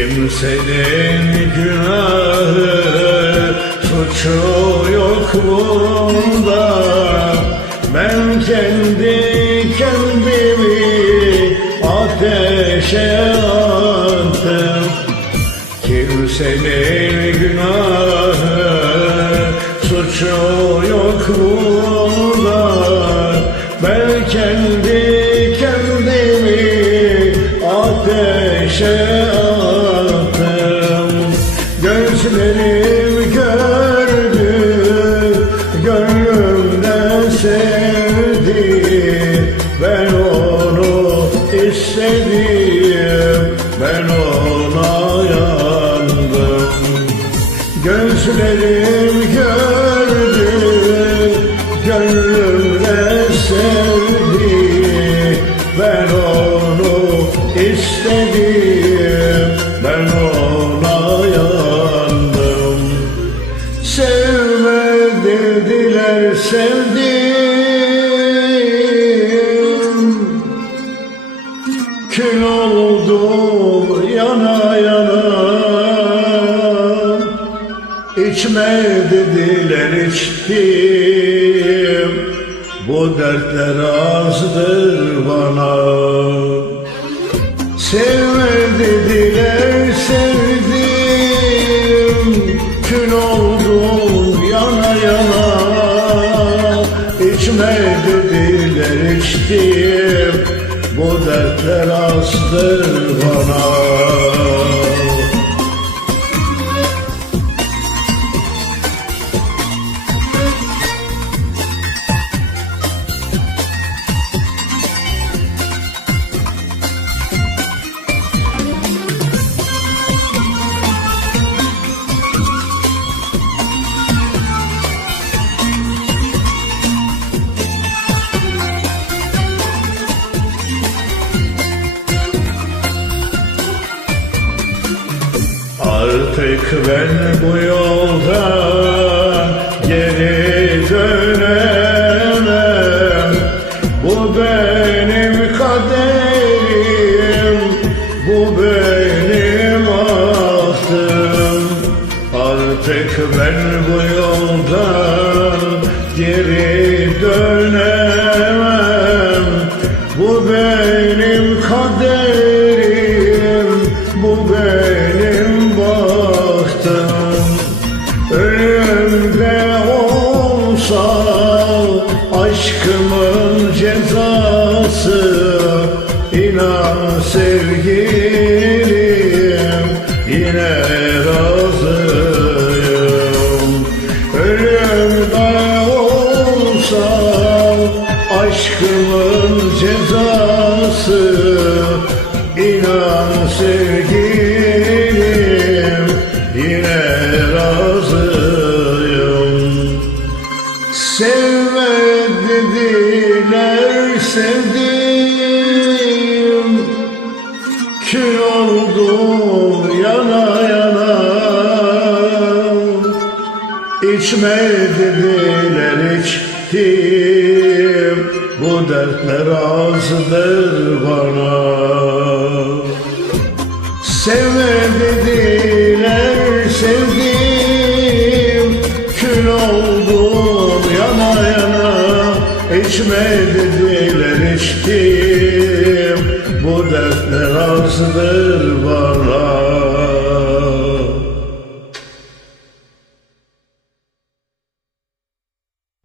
Kimsenin günahı suçu yok bunda. Ben kendi kendimi ateşe attım. Kimsenin günahı suçu yok bunda. Ben kendi kendimi ateşe attım Gözlerim gördü Gönlümden sevdi. Ben onu istedim Ben ona yandım. Gözlerim gördü Gönlümden sevdi. Ben onu istedim Ben ona İçme dediler içtim. Bu dertler azdır bana. Sevme dediler sevdim. Kül oldum yana yana. İçme dediler içtim. Bu dertler azdır bana ben bu yolda geri dönemem. Bu benim kaderim, bu benim ahtım. Artık ben bu yoldan geri dönemem sevgilim yine razıyım. Ölümde olsa aşkımın cezası İnan sevgilim yine razıyım. Sevme dediler sevdim Kül oldum yana yana. İçme dediler içtim. Bu dertler azdır bana. Sevme dediler sevdim. Kül oldum yana yana. İçme dediler içtim Dertler azdır bana